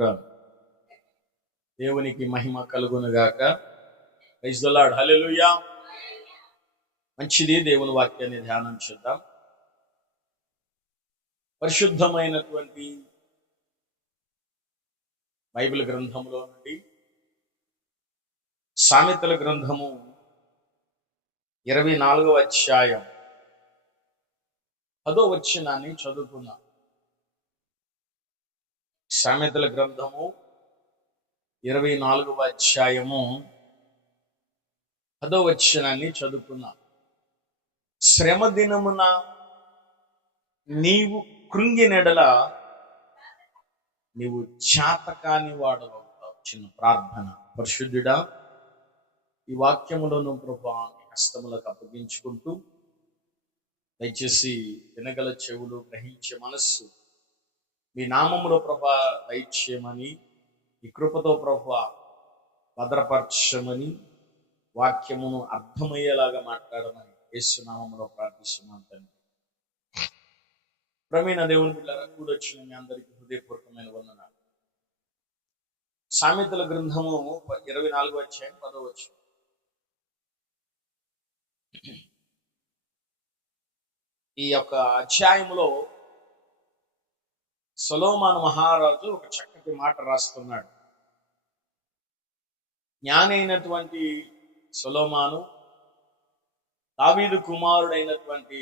స్తోత్రం. దేవునికి మహిమ కలుగునుగాక. Praise the lord. హల్లెలూయా. మంచిది. దేవుని వాక్యాన్ని ధ్యానం చేద్దాం. పరిశుద్ధమైనటువంటి బైబిల్ గ్రంథంలో నుండి సామెతల గ్రంథము 24వ అధ్యాయం 10వ వచనాన్ని చదువుకున్నాం. సామెతల గ్రంథము 24వ అధ్యాయము 10వ వచనాన్ని చదువుకున్నాం. శ్రమ దినమున నీవు కృంగినెడల నీవు చేతకాని వాడవవుతావు. చిన్న ప్రార్థన. పరిశుద్ధుడా, ఈ వాక్యములను ప్రభా హస్తములకు అప్పగించుకుంటూ దయచేసి వినగల చెవులు, గ్రహించే మనస్సు మీ నామములో ప్రభా దయచేయమని, ఈ కృపతో ప్రభా భద్రపరచమని, వాక్యమును అర్థమయ్యేలాగా మాట్లాడమని యేసు నామములో ప్రార్థిస్తున్నాను తండ్రి. ప్రమేణ దేవుని బిడ్డలారా, కూడొచ్చిన మీ అందరికీ హృదయపూర్వకమైన వందనాలు. సామెతల గ్రంథము 24వ అధ్యాయం 10వ వచనం. ఈ యొక్క అధ్యాయంలో సొలొమోను మహారాజు ఒక చక్కటి మాట రాస్తున్నాడు. జ్ఞానైనటువంటి సొలొమోను, దావీదు కుమారుడైనటువంటి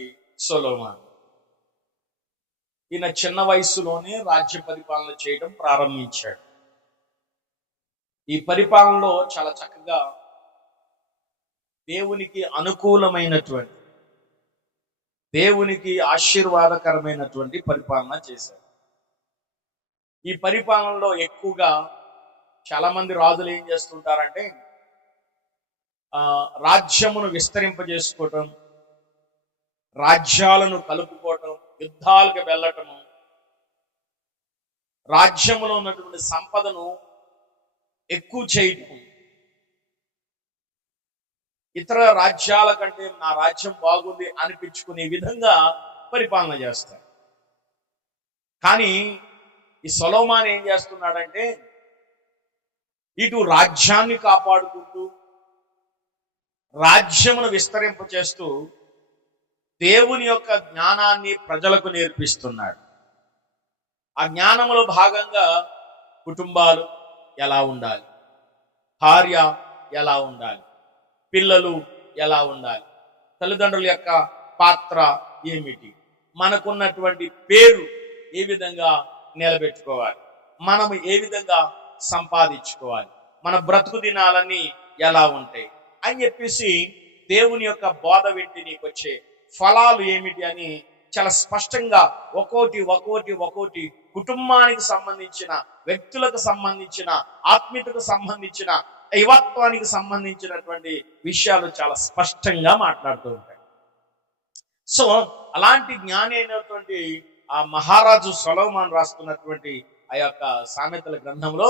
సొలొమోను, ఈయన చిన్న వయసులోనే రాజ్య పరిపాలన చేయడం ప్రారంభించాడు. ఈ పరిపాలనలో చాలా చక్కగా దేవునికి అనుకూలమైనటువంటి, దేవునికి ఆశీర్వాదకరమైనటువంటి పరిపాలన చేశారు. ఈ పరిపాలనలో ఎక్కువగా చాలా మంది రాజులు ఏం చేస్తుంటారంటే రాజ్యమును విస్తరింపజేసుకోవటం, రాజ్యాలను కలుపుకోవటం, యుద్ధాలకు వెళ్ళటము, రాజ్యములో ఉన్నటువంటి సంపదను ఎక్కువ చేయటం, ఇతర రాజ్యాల కంటే నా రాజ్యం బాగుంది అనిపించుకునే విధంగా పరిపాలన చేస్తారు. కానీ ఈ సొలొమోను ఏం చేస్తున్నాడంటే ఇటు రాజ్యాన్ని కాపాడుకుంటూ, రాజ్యమును విస్తరింపచేస్తూ దేవుని యొక్క జ్ఞానాన్ని ప్రజలకు నేర్పిస్తున్నాడు. ఆ జ్ఞానములో భాగంగా కుటుంబాలు ఎలా ఉండాలి, భార్య ఎలా ఉండాలి, పిల్లలు ఎలా ఉండాలి, తల్లిదండ్రుల యొక్క పాత్ర ఏమిటి, మనకున్నటువంటి పేరు ఏ విధంగా నిలబెట్టుకోవాలి, మనము ఏ విధంగా సంపాదించుకోవాలి, మన బ్రతుకు దినాలన్నీ ఎలా ఉంటాయి అని చెప్పేసి దేవుని యొక్క బోధ వింటి నీకు వచ్చే ఫలాలు ఏమిటి అని చాలా స్పష్టంగా ఒక్కోటి కుటుంబానికి సంబంధించిన, వ్యక్తులకు సంబంధించిన, ఆత్మీయతకు సంబంధించిన, దైవత్వానికి సంబంధించినటువంటి విషయాలు చాలా స్పష్టంగా మాట్లాడుతూ ఉంటాయి. సో అలాంటి జ్ఞాని అయినటువంటి ఆ మహారాజు సొలొమోను రాస్తున్నటువంటి ఆ యొక్క సామెతల గ్రంథంలో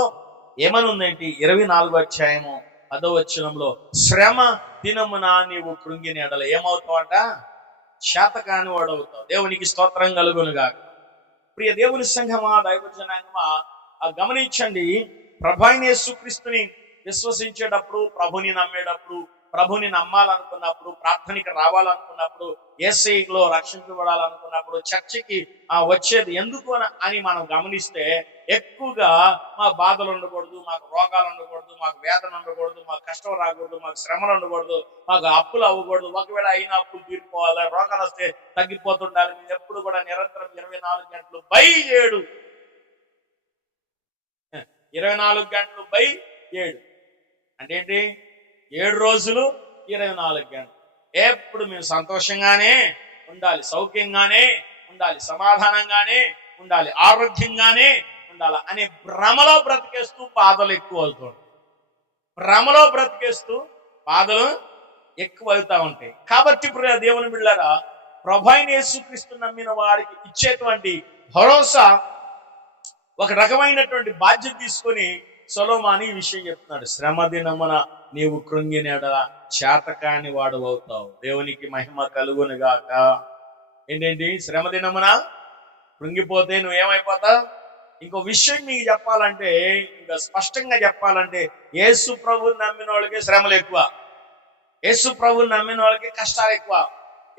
ఏమని ఉందేంటి? 24వ అధ్యాయము 10వ వచనంలో, శ్రమ దినమున నీవు కృంగిన ఎడల ఏమవుతావంట? చేతకాని వాడవుతావు. దేవునికి స్తోత్రం కలుగునుగాక. ప్రియ దేవుని సంఘమా, దైవ జనాంగమా, గమనించండి. ప్రభువైన యేసుక్రీస్తుని విశ్వసించేటప్పుడు, ప్రభుని నమ్మేటప్పుడు, ప్రభుని నమ్మాలనుకున్నప్పుడు, ప్రార్థనకి రావాలనుకున్నప్పుడు, యేసయ్యలో రక్షించబడాలనుకున్నప్పుడు చర్చికి వచ్చేది ఎందుకు అని మనం గమనిస్తే, ఎక్కువగా మాకు బాధలు ఉండకూడదు, మాకు రోగాలు ఉండకూడదు, మాకు వేదన ఉండకూడదు, మాకు కష్టం రాకూడదు, మాకు శ్రమలు ఉండకూడదు, మాకు అప్పులు అవ్వకూడదు, ఒకవేళ అయినా అప్పులు తీరిపోవాలి, రోగాలు వస్తే తగ్గిపోతుండాలి. మీరు ఎప్పుడు కూడా నిరంతరం 24 గంటలు బై 7 24 గంటలు బై 7 అంటే ఏంటి? 7 రోజులు 24 గంటలు ఎప్పుడు మేము సంతోషంగానే ఉండాలి, సౌఖ్యంగానే ఉండాలి, సమాధానంగానే ఉండాలి, ఆరోగ్యంగానే ఉండాలి అనే భ్రమలో బ్రతికేస్తూ బాధలు ఎక్కువ అవుతాయి. భ్రమలో బ్రతికేస్తూ బాధలు ఎక్కువ అవుతా ఉంటాయి. కాబట్టి ఇప్పుడు దేవుని బిడ్డలారా, ప్రభువైన యేసుక్రీస్తు నమ్మిన వారికి ఇచ్చేటువంటి భరోసా, ఒక రకమైనటువంటి బాధ్యత తీసుకొని సొలొమోను ఈ విషయం చెప్తున్నాడు. శ్రమ దినమున నీవు కృంగినెడల చేతకాని వాడు అవుతావు. దేవునికి మహిమ కలుగునుగాక. ఏంటండి? శ్రమ దినమున కృంగిపోతే నువ్వేమైపోతావు? ఇంకో విషయం మీకు చెప్పాలంటే, ఇంకా స్పష్టంగా చెప్పాలంటే, యేసు ప్రభువుని నమ్మిన వాళ్ళకి శ్రమలు ఎక్కువ, యేసు ప్రభువుని నమ్మిన వాళ్ళకి కష్టాలు ఎక్కువ,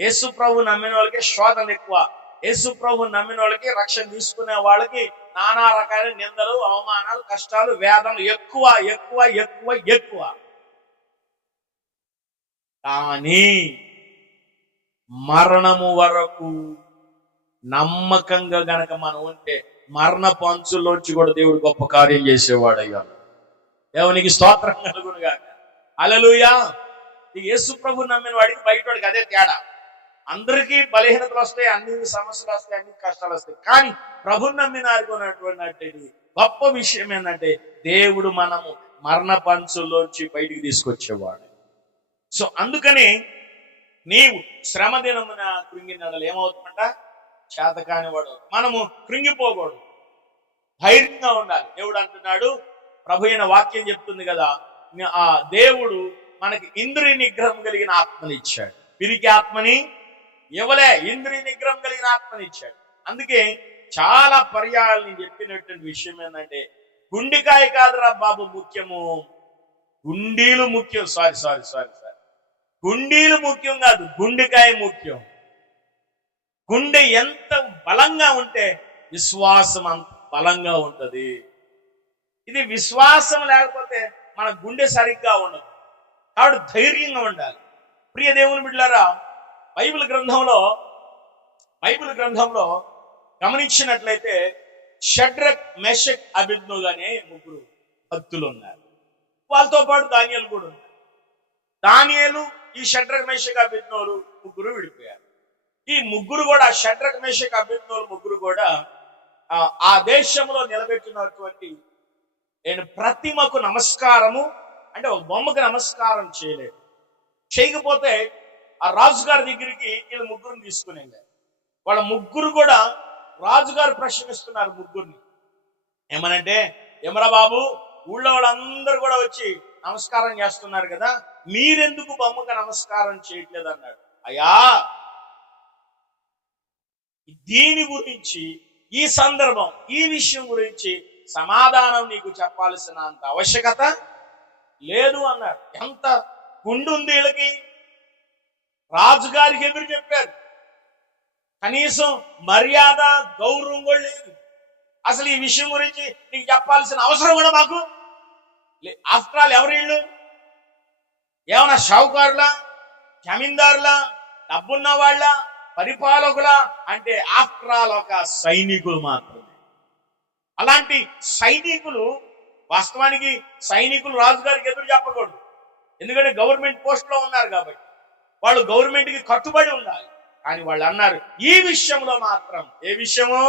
యేసు ప్రభువుని నమ్మిన వాళ్ళకి శోధనలు ఎక్కువ, యేసు ప్రభువుని నమ్మిన వాళ్ళకి రక్షణ తీసుకునే వాళ్ళకి నానా రకాల నిందలు, అవమానాలు, కష్టాలు, వేదనలు ఎక్కువ ఎక్కువ ఎక్కువ ఎక్కువ. కానీ మరణము వరకు నమ్మకంగా గనక మనం ఉంటే మరణ పంచుల్లోంచి కూడా దేవుడు గొప్ప కార్యం చేసేవాడు అయ్యా. దేవునికి స్తోత్రం కలుగును గాక. హల్లెలూయా. ఈ యేసు ప్రభు నమ్మిన వాడికి బయట వాడికి అదే తేడా. అందరికీ బలహీనతలు వస్తాయి, అన్ని సమస్యలు వస్తాయి, అన్ని కష్టాలు వస్తాయి. కానీ ప్రభు నమ్మిన అనుకున్నటువంటి గొప్ప విషయం ఏంటంటే, దేవుడు మనము మరణ పంచుల్లోంచి బయటికి తీసుకొచ్చేవాడు. సో అందుకని నీవు శ్రమ దినమున కృంగినడలు ఏమవుతుందంట, చేతకాని వాడు. మనము కృంగిపోకూడదు, ధైర్యంగా ఉండాలి. దేవుడు అంటున్నాడు, ప్రభు అయిన వాక్యం చెప్తుంది కదా, ఆ దేవుడు మనకి ఇంద్రియ నిగ్రహం కలిగిన ఆత్మని ఇచ్చాడు, పిరికి ఆత్మని ఇవ్వలే, ఇంద్రియ నిగ్రహం కలిగిన ఆత్మని ఇచ్చాడు. అందుకే చాలా పర్యాయాలు నేను చెప్పినటువంటి విషయం ఏంటంటే, గుండెకాయ కాదురా బాబు ముఖ్యము, గుండీలు ముఖ్యం. సారీ గుండీలు ముఖ్యం కాదు, గుండెకాయ ముఖ్యం. గుండె ఎంత బలంగా ఉంటే విశ్వాసం అంత బలంగా ఉంటది. ఇది విశ్వాసం లేకపోతే మన గుండె సరిగ్గా ఉండదు. కాబట్టి ధైర్యంగా ఉండాలి. ప్రియ దేవుని బిడ్డలారా, బైబిల్ గ్రంథంలో గమనించినట్లయితే షడ్రక్, మెషక్, అబేద్నెగో అనే ముగ్గురు భక్తులు ఉన్నారు. వాళ్ళతో పాటు దానియేలు కూడా ఉన్నారు. దానియేలు, ఈ షడ్రక్, మెషక్, అబేద్నెగోలు ముగ్గురు విడిపోయారు. ఈ ముగ్గురు కూడా, షడ్రక్, మెషక్, అబేద్నెగోలు ముగ్గురు కూడా ఆ దేశంలో నిలబెట్టినటువంటి ప్రతిమకు నమస్కారము అంటే ఒక బొమ్మకు నమస్కారం చేయలేదు. చేయకపోతే ఆ రాజుగారి దగ్గరికి వీళ్ళు ముగ్గురిని తీసుకుని వెళ్ళారు. వాళ్ళ ముగ్గురు కూడా రాజుగారు ప్రశ్నిస్తున్నారు ముగ్గురిని. ఏమనంటే, ఏమరా బాబు, ఊళ్ళో వాళ్ళందరూ కూడా వచ్చి నమస్కారం చేస్తున్నారు కదా, మీరెందుకు బొమ్మకు నమస్కారం చేయట్లేదు అన్నాడు. అయ్యా, దీని గురించి, ఈ సందర్భం, ఈ విషయం గురించి సమాధానం నీకు చెప్పాల్సిన అంత ఆవశ్యకత లేదు అన్నాడు. ఎంత గుండు ఉంది వీళ్ళకి, రాజుగారికి ఎదురు చెప్పారు, కనీసం మర్యాద, గౌరవం కూడా లేదు. అసలు ఈ విషయం గురించి నీకు చెప్పాల్సిన అవసరం కూడా మాకు. ఆఫ్టర్ ఆల్ ఎవరు వీళ్ళు? ఏమన్నా షావుకారులా, జమీందారులా, డబ్బున్న వాళ్ళ, పరిపాలకులా అంటే ఆఫ్టర్ ఆల్ ఒక సైనికులు మాత్రమే. అలాంటి సైనికులు, వాస్తవానికి సైనికులు రాజుగారికి ఎదురు చెప్పకూడదు, ఎందుకంటే గవర్నమెంట్ పోస్ట్ లో ఉన్నారు కాబట్టి వాళ్ళు గవర్నమెంట్ కి కట్టుబడి ఉండాలి. కానీ వాళ్ళు అన్నారు, ఈ విషయంలో మాత్రం, ఏ విషయమో,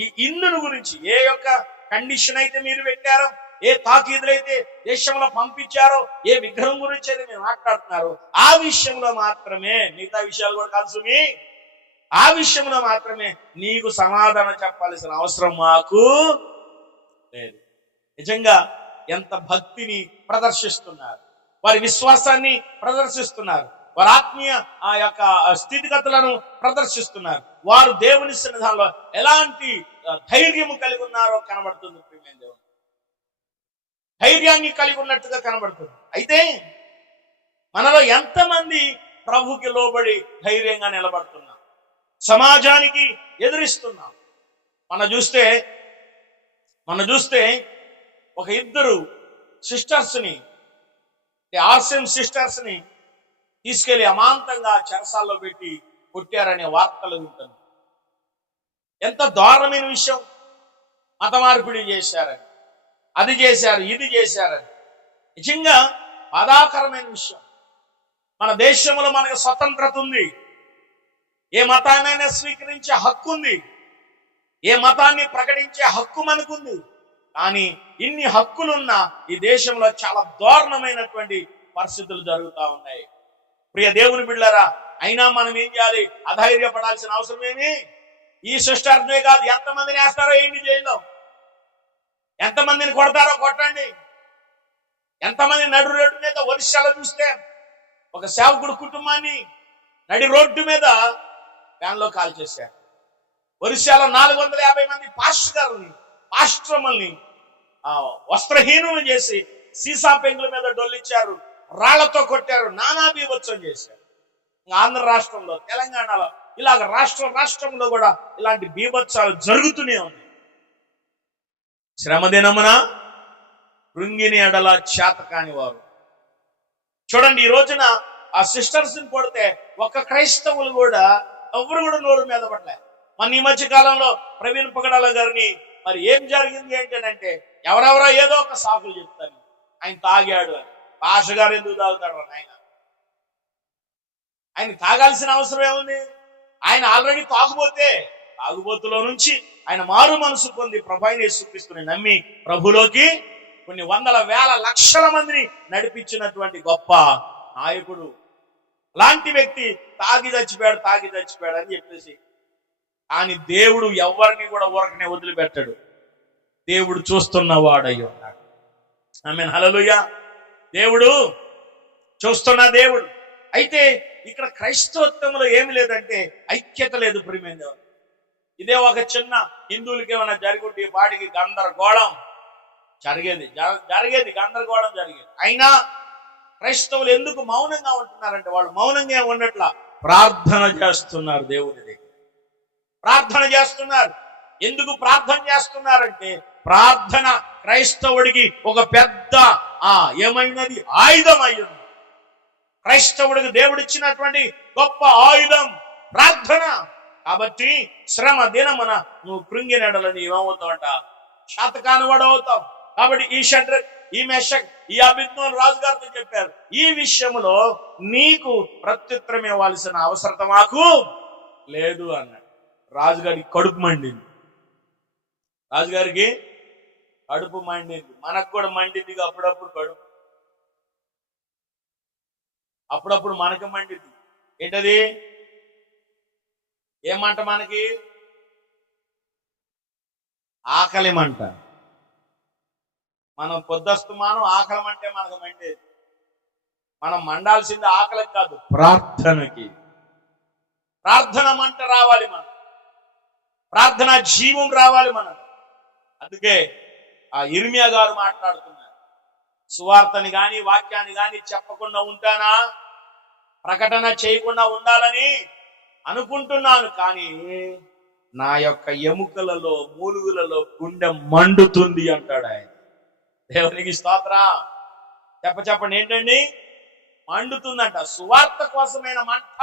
ఈ ఇందును గురించి, ఏ యొక్క కండిషన్ అయితే మీరు పెట్టారో, ఏ తాకీదులైతే దేశంలో పంపించారో, ఏ విగ్రహం గురించి అయితే మీరు మాట్లాడుతున్నారో, ఆ విషయంలో మాత్రమే, మిగతా విషయాలు కూడా కాదు సుమి, ఆ విషయంలో మాత్రమే నీకు సమాధానం చెప్పాల్సిన అవసరం మాకు లేదు. నిజంగా ఎంత భక్తిని ప్రదర్శిస్తున్నారు, వారి విశ్వాసాన్ని ప్రదర్శిస్తున్నారు, వారి ఆత్మీయ ఆ యొక్క స్థితిగతులను ప్రదర్శిస్తున్నారు. వారు దేవుని సన్నిధానంలో ఎలాంటి ధైర్యము కలిగి ఉన్నారో కనబడుతుంది. ధైర్యాన్ని కలిగి ఉన్నట్టుగా కనబడుతుంది. అయితే మనలో ఎంతమంది ప్రభుకి లోబడి ధైర్యంగా నిలబడుతున్నాం, సమాజానికి ఎదురిస్తున్నాం? మన చూస్తే ఒక ఇద్దరు సిస్టర్స్ని, ఆర్సిఎం సిస్టర్స్ని తీసుకెళ్లి అమాంతంగా చెరసాల్లో పెట్టి కొట్టారనే వార్తలు వింటున్నాం. ఎంత దారుణమైన విషయం! మత మార్పిడి చేశారని, అది చేశారు, ఇది చేశారని. నిజంగా బాధాకరమైన విషయం. మన దేశంలో మనకు స్వతంత్రత ఉంది, ఏ మతాన్నైనా స్వీకరించే హక్కు ఉంది, ఏ మతాన్ని ప్రకటించే హక్కు మనకుంది. కానీ ఇన్ని హక్కులున్నా ఈ దేశంలో చాలా దారుణమైనటువంటి పరిస్థితులు జరుగుతూ ఉన్నాయి. ప్రియ దేవుని బిడ్డలారా, అయినా మనం ఏం చేయాలి? అధైర్యపడాల్సిన అవసరం ఏమి? ఈ సిస్టర్నే కాదు, ఎంతమందిని వేస్తారో ఏంటి జైల్లో, ఎంతమందిని కొడతారో కొట్టండి. ఎంతమంది నడు రోడ్డు మీద వర్షాలు చూస్తే ఒక సేవకుడు కుటుంబాన్ని నడి రోడ్డు మీద వ్యాన్లో కాల్ చేశారు. ఒరిస్సాలో 450 మంది పాస్టర్ గారిని ఆశ్రమల్ని వస్త్రహీనులు చేసి సీసా పెంగుల మీద డొల్లిచ్చారు, రాళ్లతో కొట్టారు, నానా బీభత్సం చేశారు. ఆంధ్ర రాష్ట్రంలో, తెలంగాణలో, ఇలాగ రాష్ట్రంలో కూడా ఇలాంటి బీభత్సాలు జరుగుతూనే ఉన్నాయి. శ్రమ దినమున కృంగిని ఎడల చేత కాని వారు. చూడండి, ఈ రోజున ఆ సిస్టర్స్ ని కొడితే ఒక క్రైస్తవులు కూడా ఎవరు కూడా నోరు మీద పడలే. మన ఈ మధ్య కాలంలో ప్రవీణ్ పగడాల గారిని మరి ఏం జరిగింది ఏంటంటే, ఎవరెవరో ఏదో ఒక సాకులు చెప్తారు. ఆయన తాగాడు అని. భాష గారు ఎందుకు తాగుతాడు ఆయన తాగాల్సిన అవసరం ఏముంది? ఆయన ఆల్రెడీ తాగుబోతులో నుంచి ఆయన మారు మనసు పొంది ప్రభువైన యేసుక్రీస్తుని నమ్మి ప్రభులోకి కొన్ని వందల వేల లక్షల మందిని నడిపించినటువంటి గొప్ప నాయకుడు. అలాంటి వ్యక్తి తాగి చచ్చిపోయాడు అని చెప్పేసి, కానీ దేవుడు ఎవరిని కూడా ఊరకనే వదిలిపెట్టాడు. దేవుడు చూస్తున్నవాడై ఉన్నాడు. ఆమేన్, హల్లెలూయా. దేవుడు చూస్తున్న దేవుడు. అయితే ఇక్కడ క్రైస్తవత్వంలో ఏమి లేదంటే ఐక్యత లేదు. ప్రియమైన ఇదే ఒక చిన్న హిందువులకి ఏమైనా జరుగుంటే వాడికి గందరగోళం జరిగేది. అయినా క్రైస్తవులు ఎందుకు మౌనంగా ఉంటున్నారంటే, వాళ్ళు మౌనంగా ఉండట్లా, ప్రార్థన చేస్తున్నారు. దేవుని దగ్గర ప్రార్థన చేస్తున్నారు. ఎందుకు ప్రార్థన చేస్తున్నారంటే, ప్రార్థన క్రైస్తవుడికి ఒక పెద్ద ఏమైనది ఆయుధం అయ్యింది. క్రైస్తవుడికి దేవుడిచ్చినటువంటి గొప్ప ఆయుధం ప్రార్థన. కాబట్టి శ్రమ దినమున నువ్వు కృంగినెడలని ఏమవుతావంట, శాతకాని వాడు అవుతావు. కాబట్టి ఈ షడ్రక్, ఈ మెషక్, ఈ అబేద్నెగో రాజుగారితో చెప్పారు, ఈ విషయంలో నీకు ప్రత్యుత్తరం ఇవ్వాల్సిన అవసరం మాకు లేదు అన్నాడు. రాజుగారికి కడుపు మండింది. మనకు కూడా మండింది అప్పుడప్పుడు మనకు మండింది. ఏంటది? ఏమంట? మనకి ఆకలి మంట. మనం పొద్దస్తమానం ఆకలి మంటే మనకు మండేది. మనం మండాల్సింది ఆకలికి కాదు, ప్రార్థనకి. ప్రార్థన మంట రావాలి, మనం ప్రార్థన జీవం రావాలి మనం. అందుకే ఆ ఇర్మియా గారు మాట్లాడుతున్నారు, సువార్తని గాని వాక్యాన్ని గాని చెప్పకుండా ఉంటానా, ప్రకటన చేయకుండా ఉండాలని అనుకుంటున్నాను, కానీ నా యొక్క ఎముకలలో మూలుగులలో గుండె మండుతుంది అంటాడు ఆయన. దేవునికి స్తోత్రం. చెప్పండి ఏంటండి? మండుతుందంట. సువార్త కోసమైన మంట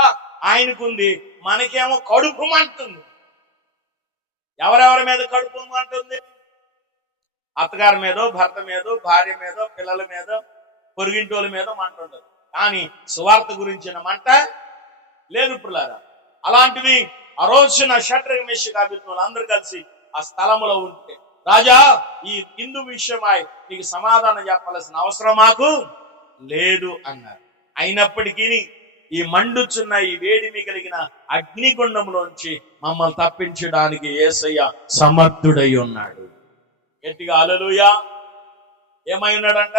ఆయనకుంది, మనకేమో కడుపు మంటుంది. ఎవరెవరి మీద కడుపు మంటుంది? అత్తగారి మీదో, భర్త మీదో, భార్య మీదో, పిల్లల మీదో, పొరుగింటోళ్ళ మీదో మంట ఉండదు. కానీ సువార్త గురించిన మంట లేదు పిల్లారా. అలాంటిది ఆ రోజున షడ్రక్ మెషక్ అబేద్నెగో అందరూ కలిసి ఆ స్థలంలో ఉంటే, రాజా, ఈ హిందూ విషయమై నీకు సమాధానం చెప్పాల్సిన అవసరం మాకు లేదు అన్నారు. అయినప్పటికీ ఈ మండుచున్న ఈ వేడిమి కలిగిన అగ్నిగుండంలోంచి మమ్మల్ని తప్పించడానికి యేసయ్య సమర్థుడై ఉన్నాడు. గట్టిగా హల్లెలూయా. ఏమై ఉన్నాడంట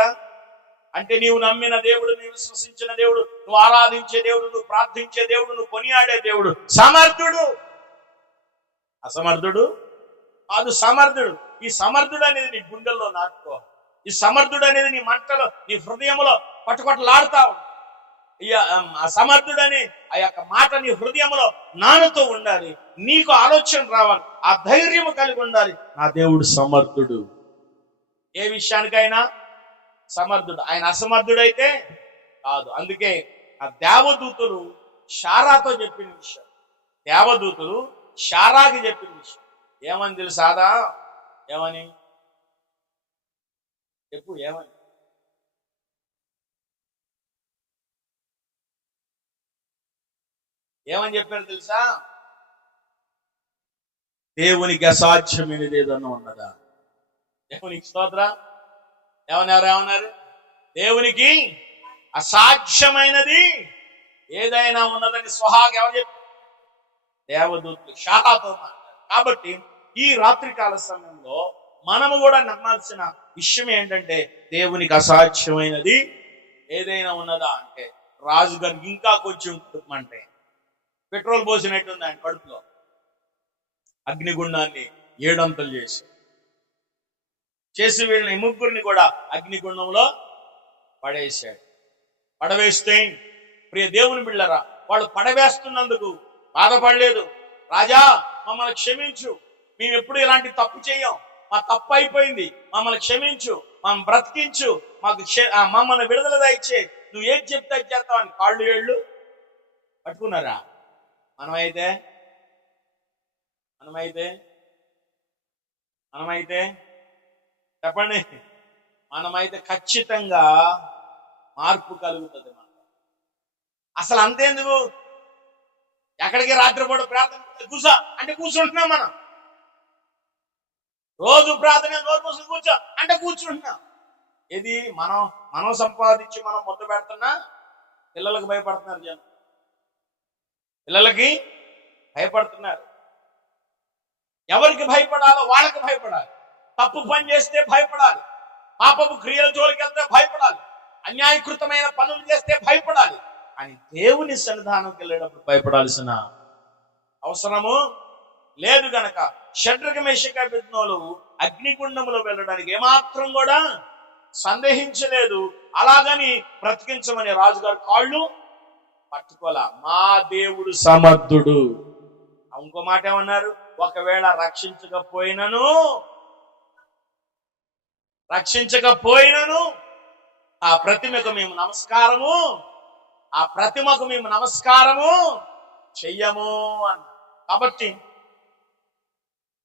అంటే, నీవు నమ్మిన దేవుడు, నీవు విశ్వసించిన దేవుడు, నువ్వు ఆరాధించే దేవుడు, నువ్వు ప్రార్థించే దేవుడు, నువ్వు కొనియాడే దేవుడు సమర్థుడు. అసమర్థుడు కాదు, సమర్థుడు. ఈ సమర్థుడు అనేది నీ గుండెల్లో నాటుకో. ఈ సమర్థుడు అనేది నీ మంటలో, నీ హృదయంలో పట్టుకొట్టలాడుతా ఉంది. సమర్థుడని ఆ యొక్క మాట నీ హృదయంలో నానుతూ ఉండాలి. నీకు ఆలోచన రావాలి, ఆ ధైర్యం కలిగి ఉండాలి. నా దేవుడు సమర్థుడు, ఏ విషయానికైనా సమర్థుడు. ఆయన అసమర్థుడైతే కాదు. అందుకే ఆ దేవదూతలు శారాతో చెప్పిన విషయం, దేవదూతలు శారాకి చెప్పిన విషయం ఏమని తెలుసాదా? ఏమని చెప్పు, ఏమని చెప్పారు తెలుసా? దేవునికి అసాధ్యమైనది ఏదన్నా ఉన్నదా? దేవునికి స్తోత్ర. ఏమన్నారు? దేవునికి అసాధ్యమైనది ఏదైనా ఉన్నదని స్వహాగా ఎవరు చెప్పారు? దేవదూతలు శారాతో మాట్లాడారు. కాబట్టి ఈ రాత్రికాల సమయంలో మనము కూడా నమ్మాల్సిన విషయం ఏంటంటే, దేవునికి అసాధ్యమైనది ఏదైనా ఉన్నదా అంటే, రాజుగారికి ఇంకా కొంచెం అంటే పెట్రోల్ పోసినట్టుంది ఆయన కడుపులో. అగ్నిగుండాన్ని 7 అంతలు చేసి చేసి వీళ్ళని ముగ్గురిని కూడా అగ్నిగుండంలో పడేశాడు. పడవేస్తే ప్రియ దేవుని బిళ్ళరా, వాళ్ళు పడవేస్తున్నందుకు బాధపడలేదు. రాజా మమ్మల్ని క్షమించు, మేము ఎప్పుడు ఇలాంటి తప్పు చేయం, మా తప్పు అయిపోయింది, మమ్మల్ని క్షమించు, మమ్మల్ని బ్రతికించు, మాకు మమ్మల్ని విడుదల దయచే, నువ్వు ఏం చెప్తే చేస్తావని కాళ్ళు ఏళ్ళు పట్టుకున్నారా? మనమైతే చెప్పండి, మనమైతే ఖచ్చితంగా మార్పు కలుగుతుంది. అసలు అంతేందుకు, ఎక్కడికి రాత్రిపూట ప్రార్థన కూర్చో అంటే కూర్చుంటున్నాం. మనం రోజు ప్రార్థన నోరు మూసుకుని కూర్చో అంటే కూర్చుంటున్నాం. ఇది మనం సంపాదించి మనం ముద్ద పెడుతున్నా పిల్లలకు భయపడుతున్నారు. జనం పిల్లలకి భయపడుతున్నారు. ఎవరికి భయపడాలో వాళ్ళకి భయపడాలి. తప్పు పని చేస్తే భయపడాలి, పాపపు క్రియల జోలికి వెళ్తే భయపడాలి, అన్యాయకృతమైన పనులు చేస్తే భయపడాలి. అని దేవుని సన్నిధానంకి వెళ్ళేటప్పుడు భయపడాల్సిన అవసరము లేదు. గనక షడ్రక మేషక అబేద్నెగోలు అగ్నిగుండములో వెళ్ళడానికి ఏమాత్రం కూడా సందేహించలేదు. అలాగని బ్రతికించమని రాజుగారు కాళ్ళు పట్టుకోలా. మా దేవుడు సమర్థుడు. ఇంకో మాట ఏమన్నారు? ఒకవేళ రక్షించకపోయినను ఆ ప్రతిమకు మేము నమస్కారము చెయ్యము అన్న.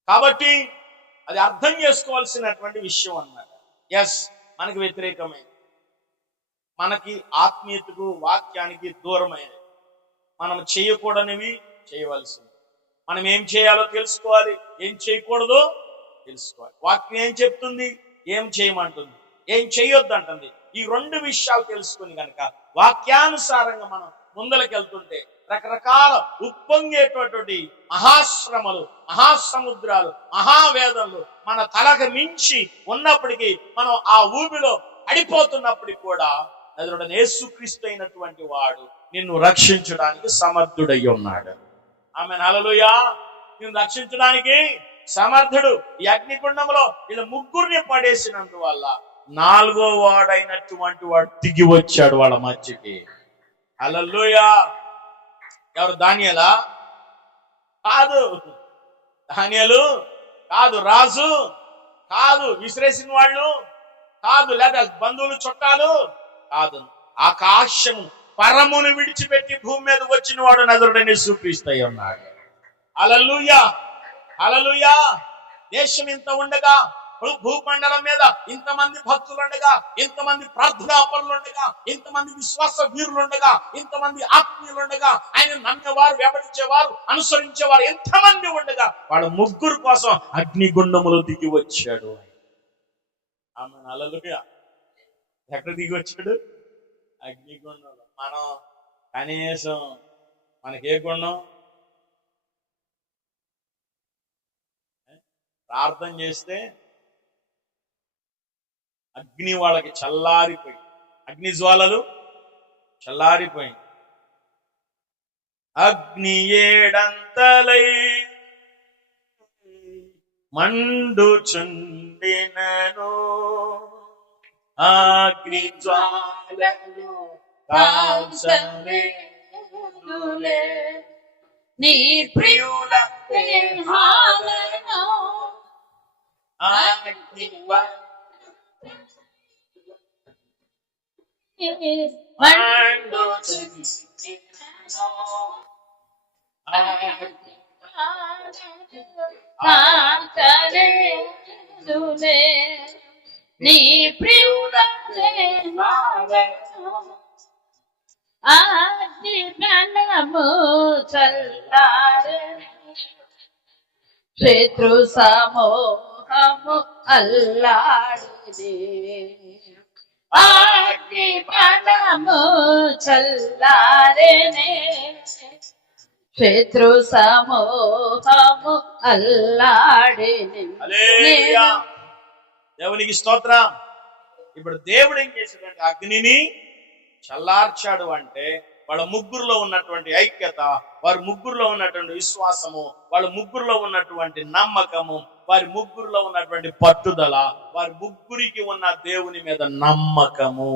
కాబట్టి అది అర్థం చేసుకోవాల్సినటువంటి విషయం అన్నమాట. ఎస్, మనకి వ్యతిరేకమైనది, మనకి ఆత్మీయతకు వాక్యానికి దూరమైనది, మనం చేయకూడనివి చేయవలసింది. మనం ఏం చేయాలో తెలుసుకోవాలి, ఏం చేయకూడదో తెలుసుకోవాలి. వాక్యం ఏం చెప్తుంది, ఏం చేయమంటుంది, ఏం చేయొద్దంటుంది. ఈ రెండు విషయాలు తెలుసుకుని కనుక వాక్యానుసారంగా మనం ముందలకెళ్తుంటే రకరకాల ఉప్పొంగేటటువంటి మహాశ్రమలు, మహాసముద్రాలు, మహావేదనలు మన తలకు మించి ఉన్నప్పటికీ మనం ఆ ఊబిలో పడిపోతున్నప్పటికీ కూడా నజరుడైన యేసుక్రీస్తు అయినటువంటి వాడు నిన్ను రక్షించడానికి సమర్థుడై ఉన్నాడు. ఆమేన్, హల్లెలూయా. నిన్ను రక్షించడానికి సమర్థుడు. ఈ అగ్నిగుండంలో వీళ్ళ ముగ్గురిని పడేసినందువల్ల నాలుగో వాడైనటువంటి వాడు దిగి వచ్చాడు వాళ్ళ మధ్యకి. హల్లెలూయా. ఎవరు? దానియేలా కాదు, దానియేలు కాదు, రాజు కాదు, విసిరేసిన వాళ్ళు కాదు, లేదా బంధువులు చుట్టాలు కాదు. ఆకాశము పరమును విడిచిపెట్టి భూమి మీద వచ్చిన వాడు నజరుడైన యేసుక్రీస్తు అయి ఉన్నాడు. హల్లెలూయా, హల్లెలూయా. దేశం ఇంత ఉండగా, భూమండలం మీద ఇంతమంది భక్తులుండగా, ఇంతమంది ప్రార్థనాపరులుండగా, ఇంతమంది విశ్వాస వీరులుండగా, ఇంతమంది ఆత్మీయులుండగా, ఆయన నమ్మేవారు, వెంబడించేవారు, అనుసరించేవారు ఎంతమంది ఉండగా వాళ్ళ ముగ్గురు కోసం అగ్నిగుండములో దిగి వచ్చాడు. ఆమేన్, హల్లెలూయా. ఎక్కడ దిగి వచ్చాడు? అగ్నిగుండంలో. మనం కనీసం మనకే గుండం ప్రార్థన చేస్తే అగ్ని వాళ్ళకి చల్లారిపోయి, అగ్ని జ్వాలలు చల్లారిపోయి, అగ్ని ఏడంతలై మండుచుండెనను, అగ్ని జ్వాలలు కాల్చలేదులే నీ ప్రియుల ప్రేమాలను అగ్ని కాల్చలేదులే నీ ప్రియుల ప్రేమాలను అగ్ని జ్ఞానము చల్లారెను, శత్రు సమూహము అల్లాడినే. అగ్ని జ్ఞానము చల్లారెనే, శత్రు సమూహము అల్లాడినే. హల్లెలూయా. దేవునికి స్తోత్రం. ఇప్పుడు దేవుడు ఏం చేశాడంటే అగ్నిని చల్లార్చాడు. అంటే వాళ్ళ ముగ్గురులో ఉన్నటువంటి ఐక్యత, వారి ముగ్గురులో ఉన్నటువంటి విశ్వాసము, వాళ్ళ ముగ్గురులో ఉన్నటువంటి నమ్మకము, వారి ముగ్గురులో ఉన్నటువంటి పట్టుదల, వారి ముగ్గురికి ఉన్న దేవుని మీద నమ్మకము,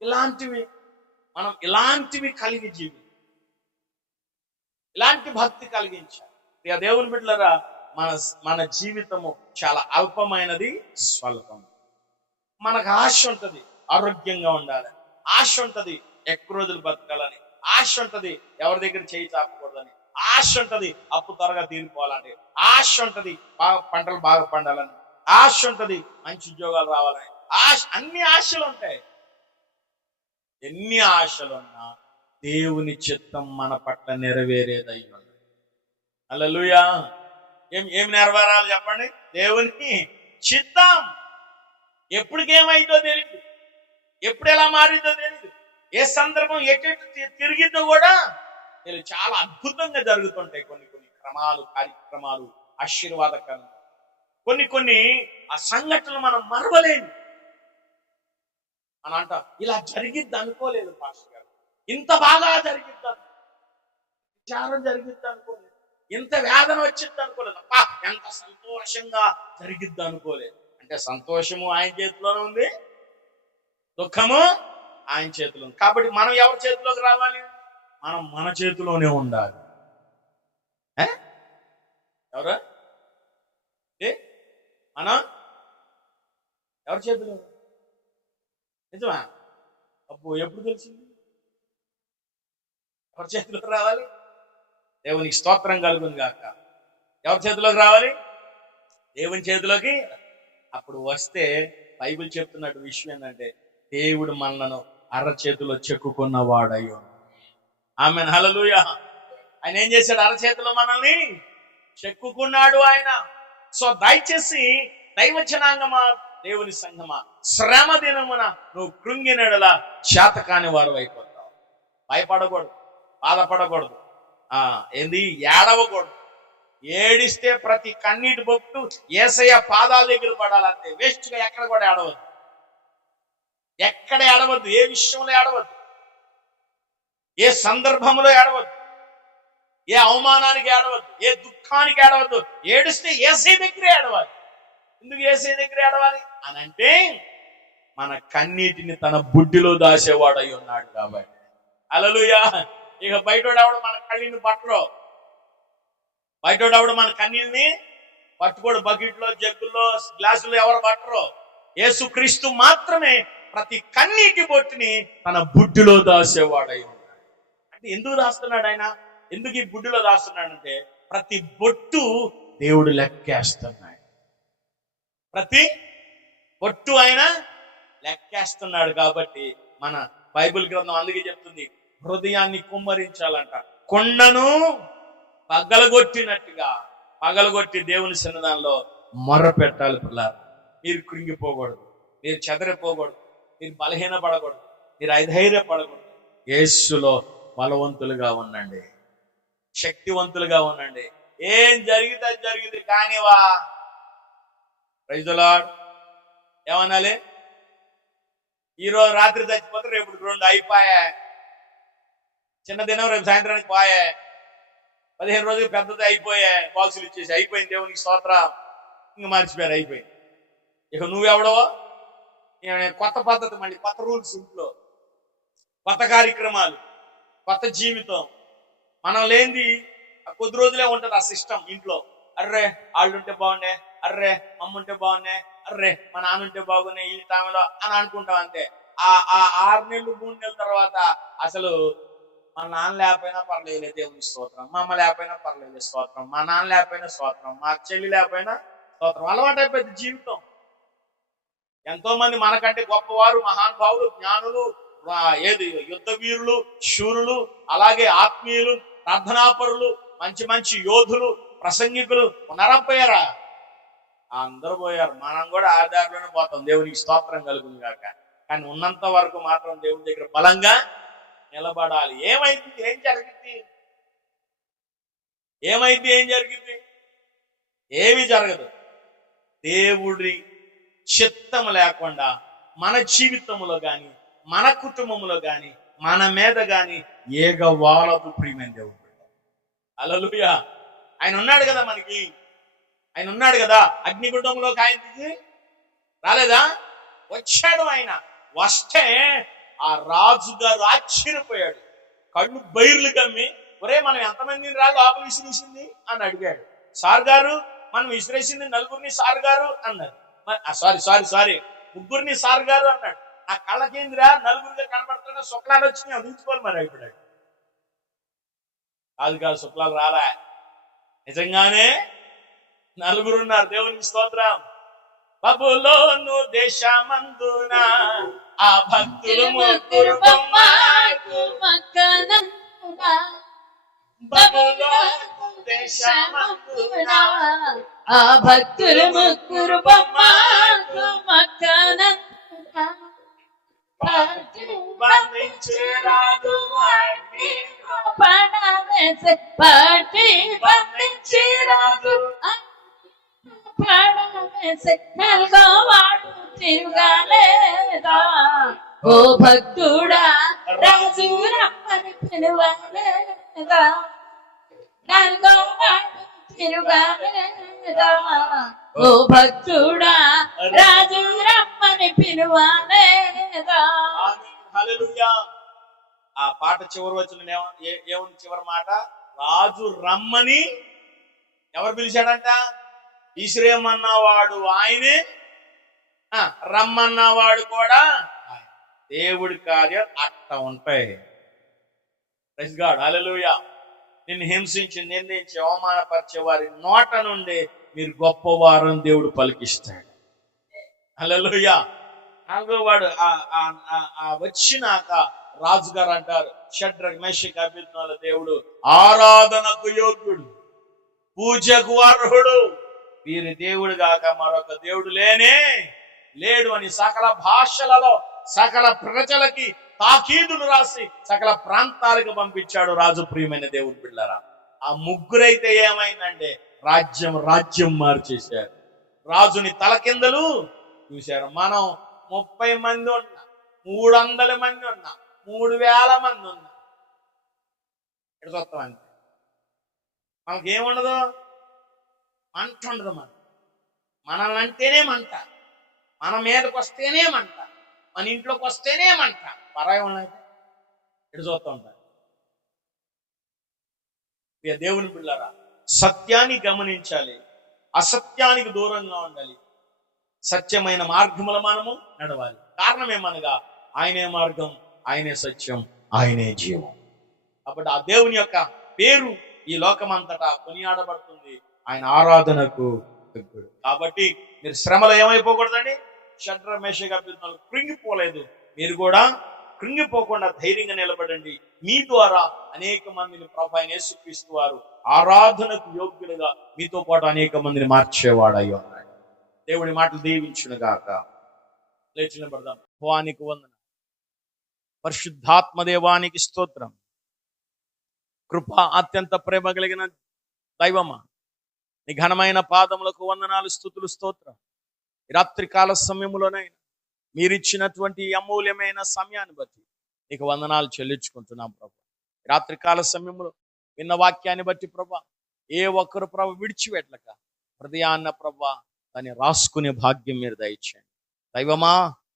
ఇలాంటివి మనం ఇలాంటివి కలిగి ఇలాంటి భక్తి కలిగించాలి. ఇక దేవుని బిడ్డలారా, మన జీవితము చాలా అల్పమైనది, స్వల్పం. మనకు ఆశ ఉంటది ఆరోగ్యంగా ఉండాలి, ఆశ ఉంటది ఎక్కువ రోజులు బతకాలని, ఆశ ఉంటది ఎవరి దగ్గర చేయి చాపకూడదని, ఆశ ఉంటది అప్పు త్వరగా తీరిపోవాలని, ఆశ ఉంటది పంటలు బాగా పండాలని, ఆశ ఉంటది మంచి ఉద్యోగాలు రావాలని, అన్ని ఆశలు ఉంటాయి. ఎన్ని ఆశలున్నా దేవుని చిత్తం మన పట్ల నెరవేరేదై ఉన్నది. హల్లెలూయా. ఏం నెరవేరాలి చెప్పండి? దేవుని చిత్తం. ఎప్పటికేమైందో తెలియదు, ఎప్పుడు ఎలా మారిందో తెలియదు, ఏ సందర్భం ఎటు తిరిగిద్దో కూడా తెలియదు. చాలా అద్భుతంగా జరుగుతుంటాయి కొన్ని కార్యక్రమాలు ఆశీర్వాదకరంగా. కొన్ని ఆ సంఘటనలు మనం మరవలేము. అని అంట, ఇలా జరిగిద్ది అనుకోలేదు పాస్టర్ గారు, ఇంత బాగా జరిగిద్ది, విచారం జరిగిద్ది అనుకోలేదు, ఇంత వేదన వచ్చింది అనుకోలేదు, ఎంత సంతోషంగా జరిగిద్ది అనుకోలేదు. అంటే సంతోషము ఆయన చేతిలోనే ఉంది, దుఃఖము ఆయన చేతిలో ఉంది. కాబట్టి మనం ఎవరి చేతిలోకి రావాలి? మనం మన చేతిలోనే ఉండాలి. ఎవరు మనం ఎవరి చేతిలో? నిజమా? అబ్బో, ఎప్పుడు తెలిసింది? ఎవరి చేతిలోకి రావాలి? దేవునికి స్తోత్రం కలుగును గాక. ఎవరి చేతిలోకి రావాలి? దేవుని చేతిలోకి. అప్పుడు వస్తే బైబిల్ చెప్తున్నట్టు విషయం ఏంటంటే, దేవుడు మనలను అరచేతిలో చెక్కుకున్నవాడయ్యో. ఆమేన్, హల్లెలూయా. ఆయన ఏం చేశాడు? అరచేతిలో మనల్ని చెక్కుకున్నాడు ఆయన. సో దయచేసి దైవ జనాంగమా, దేవుని సంఘమా, శ్రమ దినమున నువ్వు కృంగినడలా చేతకాని వారు అయిపోతావు. భయపడకూడదు, బాధపడకూడదు, ఏడవకూడదు. ఏడిస్తే ప్రతి కన్నీటి బొట్టు యేసయ్య పాదాల దగ్గర పడాలంతే. వేస్ట్ గా ఎక్కడ కూడా ఏడవద్దు, ఎక్కడ ఏడవద్దు, ఏ విషయంలో ఏడవద్దు, ఏ సందర్భంలో ఏడవద్దు, ఏ అవమానానికి ఏడవద్దు, ఏ దుఃఖానికి ఏడవద్దు. ఏడిస్తే యేసయ్య దగ్గరే ఏడవాలి. ఎందుకు యేసయ్య దగ్గర ఏడవాలి అని అంటే, మన కన్నీటిని తన బుడ్డిలో దాసేవాడై ఉన్నాడు కాబట్టి. హల్లెలూయా. ఇక బయటోడెవడు మన కన్నీటిని పట్టరు, బయటోడెవడు మన కన్నీళ్ళని పట్టుకోడు. బకెట్లో, జగ్గుల్లో, గ్లాసుల్లో ఎవరు పట్టరు. యేసుక్రీస్తు మాత్రమే ప్రతి కన్నీటి బొట్టుని తన బుడ్డిలో దాసేవాడై ఉన్నాడు. అంటే ఎందుకు దాస్తున్నాడు ఆయన? ఎందుకు ఈ బుడ్డిలో దాస్తున్నాడంటే, ప్రతి బొట్టు దేవుడు లెక్కేస్తున్నాడు. ప్రతి బొట్టు ఆయన లెక్కేస్తున్నాడు. కాబట్టి మన బైబిల్ గ్రంథం అందుకే చెప్తుంది, హృదయాన్ని కుమ్మరించాలంట. కొండను పగలగొట్టి దేవుని సన్నిధానంలో మొర్ర పెట్టాలి. పిల్లలు, మీరు కృంగిపోకూడదు, మీరు చెదరిపోకూడదు, మీరు బలహీనపడకూడదు, మీరు అధైర్యపడకూడదు. యేసులో బలవంతులుగా ఉండండి, శక్తివంతులుగా ఉండండి. ఏం జరిగితే జరిగింది కానివా. Praise the lord. ఏమనాలి? ఈరోజు రాత్రి చచ్చిపోతే రేపు 2 అయిపోయా, చిన్న దినం రేపు సాయంత్రానికి పోయా, 15 రోజులు పెద్దది అయిపోయా, బాక్సులు ఇచ్చేసి అయిపోయింది. దేవునికి స్తోత్రం. ఇంక మర్చిపోయారు, అయిపోయింది. ఇక నువ్వెవడవో? కొత్త పద్ధతి, మళ్ళీ కొత్త రూల్స్, ఇంట్లో కొత్త కార్యక్రమాలు, కొత్త జీవితం. మనం లేనిది కొద్ది రోజులే ఉంటది ఆ సిస్టమ్ ఇంట్లో. అర్రే వాళ్ళు ఉంటే బాగుండే, అర్రే అమ్ముంటే బాగున్నాయి, అర్రే మా నాన్న ఉంటే బాగున్నాయి ఈ టైంలో అని అనుకుంటాం అంతే. ఆ 6 నెలలు 3 నెలల తర్వాత అసలు మా నాన్న లేకపోయినా పర్లేదు దేవుని స్తోత్రం, మా అమ్మ లేకపోయినా పర్లేదు స్తోత్రం, మా నాన్న లేకపోయినా స్తోత్రం, మా చెల్లి లేకపోయినా స్తోత్రం. అలవాటు అయిపోయింది జీవితం. ఎంతో మంది మనకంటే గొప్పవారు, మహానుభావులు, జ్ఞానులు, యుద్ధ వీరులు, శూరులు, అలాగే ఆత్మీయులు, ప్రార్థనాపరులు, మంచి యోధులు, ప్రసంగికులు ఉన్నారపోయారా? అందరూ పోయారు. మనం కూడా ఆ దారిలోనే పోతాం. దేవునికి స్తోత్రం కలుగును గాక. కానీ ఉన్నంత వరకు మాత్రం దేవుని దగ్గర బలంగా నిలబడాలి. ఏమైంది? ఏం జరిగింది? ఏమీ జరగదు. దేవుడి చిత్తం లేకుండా మన జీవితంలో గాని, మన కుటుంబంలో గాని, మన మీద గాని ఏగవాలదు ప్రియమైన దేవుడు. హల్లెలూయా. ఆయన ఉన్నాడు కదా మనకి. ఆయన ఉన్నాడు కదా, అగ్నిగుండంలోకి ఆయన దిగి రాలేదా? వచ్చాడు ఆయన. వస్తే ఆ రాజుగారు ఆశ్చర్యపోయాడు, కళ్ళు బైర్లు కమ్మి, ఒరే మనం ఎంతమందిని రా లోపల విసిరేసింది అని అడిగాడు. సార్ గారు మనం విసిరేసింది నలుగురిని సార్ గారు అన్నారు. సారీ ముగ్గురిని సార్ గారు అన్నాడు. నా కళ్ళకేందిరా నలుగురిగా కనబడుతున్నా శుక్లాలు వచ్చినాయి, అందించుకోవాలి మరి అయిపోయాడు. కాదు శుక్లాలు రాలా, నిజంగానే నలుగురున్నారు. దేవునికి స్తోత్రం. బబులోను దేశమందున ఆ భక్తులు ముగ్గురు బొమ్మకు మక్కనందున బబులోను దేశమందున ఆ భక్తులు ముగ్గురు బొమ్మకు మక్కనందున బంధించే రాదు అగ్ని పడవేసి పట్టి బంధించి రాదు పడవేసి నల్గోవాడు తిరుగాలేదా? ఓ భక్తుడా రాజు రమ్మని పిలువలేదా? నల్గోవాడు తిరుగాలేదా? ఓ భక్తుడా రాజు రమ్మని పిలువలేదా? హల్లెలూయా. ఆ పాట చివరి వచ్చిన ఏముంది? చివరి మాట, రాజు రమ్మని ఎవరు పిలిచాడంట? విసిరేమన్నవాడు ఆయనే, రమ్మన్నవాడు కూడా. దేవుడి కార్యాలు అట్ట ఉంటాయి. Praise God. హల్లెలూయా. నిన్ను హింసించి నిందించి అవమానపరిచే వారి నోట నుండి మీరు గొప్పవారని దేవుడు పలికిస్తాడు. హల్లెలూయా. నాలుగో వాడు వచ్చినాక రాజుగారు అంటారు, షడ్రక్ మేషక్ అబేద్నెగోల దేవుడు ఆరాధనకు యోగ్యుడు, పూజకు అర్హుడు, వీరి దేవుడు గాక మరొక దేవుడు లేడు అని సకల భాషలలో సకల ప్రజలకి తాకీదులు రాసి సకల ప్రాంతాలకు పంపించాడు రాజు. ప్రియమైన దేవుడు బిడ్డలారా, ఆ ముగ్గురైతే ఏమైందంటే రాజ్యం మార్చేశారు. రాజుని తలకిందలు చూశారు. మనం 30 మంది ఉన్నా, 300 మంది ఉన్నా, 3000 మంది ఉన్నా ఇక్కడ చూస్తాం అంతే. మనకేముండదు, మంట ఉండదు. మనల్ని అంటేనే మంట, మన మీదకి వస్తేనే మంట, మన ఇంట్లోకి వస్తేనే మంట. పరాయి వాళ్ళైతే ఇక్కడ చూస్తూ ఉంటారు. దేవుని బిడ్డలారా, సత్యాన్ని గమనించాలి, అసత్యానికి దూరంగా ఉండాలి, సత్యమైన మార్గముల మనము నడవాలి. కారణం ఏమనగా ఆయనే మార్గం, ఆయనే సత్యం, ఆయనే జీవం. కాబట్టి ఆ దేవుని యొక్క పేరు ఈ లోకమంతటా కొనియాడబడుతుంది. ఆయన ఆరాధనకు యోగ్యుడు. కాబట్టి మీరు శ్రమలో ఏమైపోకూడదండి. షడ్రక్ మేషక్ అబేద్నెగోలు కృంగిపోలేదు, మీరు కూడా కృంగిపోకుండా ధైర్యంగా నిలబడండి. మీ ద్వారా అనేక మందిని ప్రభు అయిన యేసుక్రీస్తు వారు ఆరాధనకు యోగ్యులుగా మీతో పాటు అనేక మందిని మార్చేవాడు అయ్యో. దేవుని మాటలు దీవించును గాక. లేచి నిలబడదాం. భవానికి వందన. పరిశుద్ధాత్మ దేవానికి స్తోత్రం. కృప అత్యంత ప్రేమ కలిగిన దైవమా, నీ ఘనమైన పాదములకు వందనాలు, స్తుతులు, స్తోత్రం. ఈ రాత్రికాల సమయంలోనైనా మీరిచ్చినటువంటి అమూల్యమైన సమయాన్ని బట్టి నీకు వందనాలు చెల్లించుకుంటున్నాం ప్రభా. ఈ రాత్రికాల సమయంలో విన్న వాక్యాన్ని బట్టి ప్రభా, ఏ ఒక్కరు ప్రభు విడిచిపెట్టలేక హృదయాన్న ప్రభా దాన్ని రాసుకునే భాగ్యం మీరు దయచేయండి. దైవమా,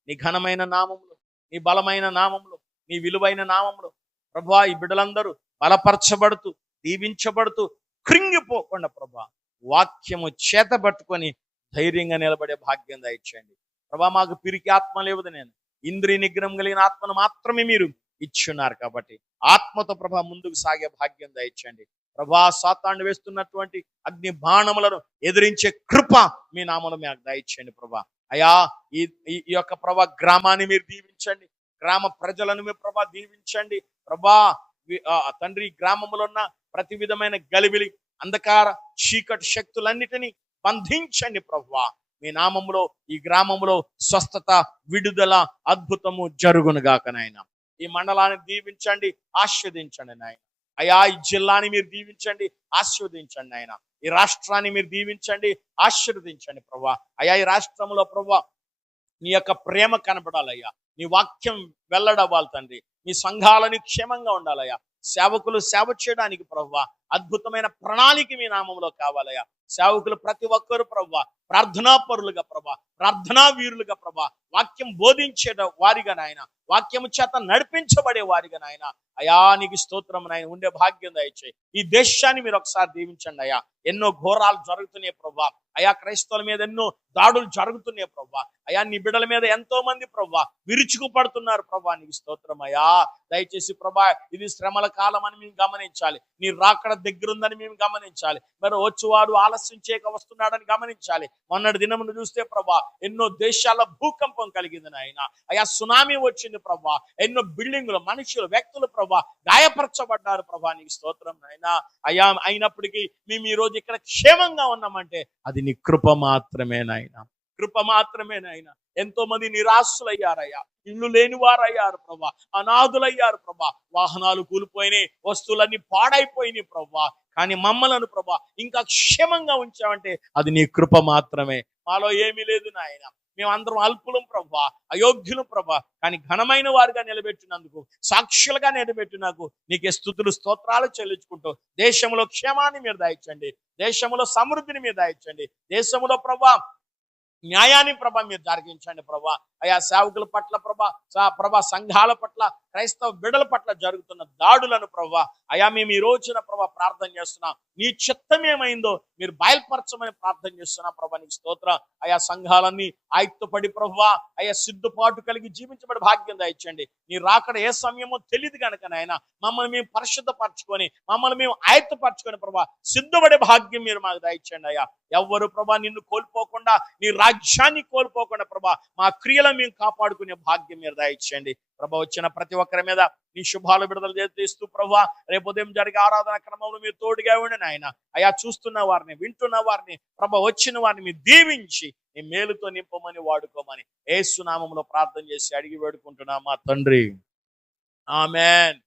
నీ ఘనమైన నామములో, నీ బలమైన నామములో, నీ విలువైన నామములో ప్రభా ఈ బిడ్డలందరూ బలపరచబడుతూ దీవించబడుతూ కృంగిపోకుండా ప్రభా వాక్యము చేత పట్టుకొని ధైర్యంగా నిలబడే భాగ్యం దయచేయండి ప్రభా. మాకు పిరికి ఆత్మ లేవదు, నేను ఇంద్రియ నిగ్రహం కలిగిన ఆత్మను మాత్రమే మీరు ఇచ్చున్నారు. కాబట్టి ఆత్మతో ప్రభా ముందుకు సాగే భాగ్యం దయచేయండి ప్రభా. సాతాను వేస్తున్నటువంటి అగ్ని బాణములను ఎదిరించే కృప మీ నామములో మాకు దయచేయండి ప్రభా. అయా ఈ యొక్క ప్రభా గ్రామాన్ని మీరు దీవించండి, గ్రామ ప్రజలను మీరు ప్రభా దీవించండి ప్రభా. తండ్రి, గ్రామంలో ఉన్న ప్రతి విధమైన గలిబిలి, అంధకార, చీకటి శక్తులన్నిటినీ బంధించండి ప్రభువా. మీ నామములో ఈ గ్రామంలో స్వస్థత, విడుదల, అద్భుతము జరుగును గాక నాయన. ఈ మండలాన్ని దీవించండి, ఆశీర్వదించండి నాయన. అయా ఈ జిల్లాని మీరు దీవించండి, ఆశీర్వదించండి నాయన. ఈ రాష్ట్రాన్ని మీరు దీవించండి, ఆశీర్వదించండి ప్రభా. అయా ఈ రాష్ట్రంలో ప్రభా నీ యొక్క ప్రేమ కనపడాలయ్యా, నీ వాక్యం వెల్లడవ్వాలి తండ్రి. మీ సంఘాలని క్షేమంగా ఉండాలయ్యా, సేవకులు సేవ చేయడానికి ప్రభువా అద్భుతమైన ప్రణాళిక మీ నామంలో కావాలయ్యా. సేవకులు ప్రతి ఒక్కరు ప్రభా ప్రార్థనా పరులుగా ప్రభా, ప్రార్థనా వీరులుగా ప్రభా, వాక్యం బోధించే వారిగా నాయన, వాక్యము చేత నడిపించబడే వారిగా నాయన, అయా నీకు స్తోత్రం నాయన, ఉండే భాగ్యం దయచేయి. ఈ దేశాన్ని మీరు ఒకసారి దీవించండి అయ్యా. ఎన్నో ఘోరాలు జరుగుతున్నాయి ప్రభా, అయా క్రైస్తవుల మీద ఎన్నో దాడులు జరుగుతున్నాయి ప్రభా, అయా నీ బిడ్డల మీద ఎంతో మంది ప్రభా విరుచుకు పడుతున్నారు ప్రభా, నీకు స్తోత్రం అయ్యా. దయచేసి ప్రభా, ఇది శ్రమల కాలం అని మేము గమనించాలి, నీ రాకడ దగ్గరుందని మేము గమనించాలి, మరి వచ్చువాడు ఆలస్యం చేయక వస్తున్నాడని గమనించాలి. మొన్నటి దినమును చూస్తే ప్రభా ఎన్నో దేశాల భూకంపం కలిగింది నాయన, అయా సునామీ వచ్చింది ప్రభా, ఎన్నో బిల్డింగులు, మనుషులు, వ్యక్తులు ప్రభా గాయపరచబడ్డారు ప్రభా, నీకు స్తోత్రం నాయన. అయా అయినప్పటికీ మేము ఈ రోజు ఇక్కడ క్షేమంగా ఉన్నామంటే అది నీ కృప మాత్రమే నాయన, కృప మాత్రమే నాయన. ఎంతో మంది నిరాశులయ్యారయ్యా, ఇల్లు లేని వారయ్యారు ప్రభా, అనాథులయ్యారు ప్రభా, వాహనాలు కూలిపోయినాయి, వస్తువులన్నీ పాడైపోయినాయి ప్రభా, కానీ మమ్మలను ప్రభా ఇంకా క్షేమంగా ఉంచామంటే అది నీ కృప మాత్రమే. మాలో ఏమీ లేదు నాయన, మేమందరం అల్పులం ప్రభా, అయోగ్యులం ప్రభా, కానీ ఘనమైన వారుగా నిలబెట్టినందుకు, సాక్షులుగా నిలబెట్టినందుకు నీకే స్తుతులు స్తోత్రాలు చెల్లించుకుంటూ దేశంలో క్షేమాన్ని మీరు దయచండి, దేశంలో సమృద్ధిని మీరు దయచండి, దేశంలో ప్రభా న్యాయాన్ని ప్రభా మీరు జరిగించండి ప్రభా. అయా సేవకుల పట్ల ప్రభా సంఘాల పట్ల, క్రైస్తవ బిడ్డల పట్ల జరుగుతున్న దాడులను ప్రభా అయా మేము ఈ రోజున ప్రభా ప్రార్థన చేస్తున్నాం, నీ చిత్తం ఏమైందో మీరు బయలుపరచమని ప్రార్థన చేస్తున్నాం ప్రభా, నీకు స్తోత్రం. అయా సంఘాలన్నీ ఆయుత్తపడి ప్రభా అయా సిద్ధపాటు కలిగి జీవించబడి భాగ్యం దయచండి. నీ రాకడ ఏ సమయమో తెలియదు కనుక నాయన మమ్మల్ని మేము పరిశుద్ధపరచుకొని, మమ్మల్ని మేము ఆయుత్తపరచుకొని ప్రభా సిద్ధపడే భాగ్యం మీరు మాకు దయచండి అయ్యా. ఎవ్వరు ప్రభా నిన్ను కోల్పోకుండా, నీ రాజ్యాన్ని కోల్పోకుండా ప్రభా మా క్రియలను మేము కాపాడుకునే భాగ్యం మీరు దయచేయండి ప్రభా. వచ్చిన ప్రతి ఒక్కరి మీద నీ శుభాలు విడుదల చేస్తూ ప్రభా రేపు ఉదయం జరిగే ఆరాధన క్రమంలో మీరు తోడుగా ఉండి నాయన, అయా చూస్తున్న వారిని, వింటున్న వారిని ప్రభా, వచ్చిన వారిని మీరు దీవించి నీ మేలుతో నింపమని వాడుకోమని యేసు నామములో ప్రార్థన చేసి అడిగి వేడుకుంటున్నా మా తండ్రి, ఆమేన్.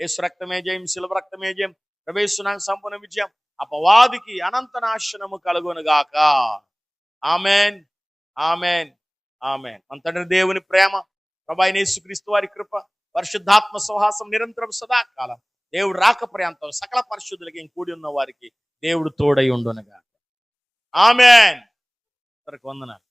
యేసు రక్తమే జయం, శిలువ రక్తమే జయం, ప్రవేశునాకు సంపూర్ణ విజయం, అపవాదికి అనంత నాశనము కలుగునుగాక. ఆమేన్, ఆమేన్, ఆమేన్. మన తండ్రి దేవుని ప్రేమ, ప్రభు అయిన యేసుక్రీస్తు వారి కృప, పరిశుద్ధాత్మ సహవాసం నిరంతరం సదాకాలం, దేవుడు రాక పర్యంతం సకల పరిశుద్ధులకి కూడి ఉన్న వారికి దేవుడు తోడై ఉండునుగాక. ఆమేన్. వందనాలు.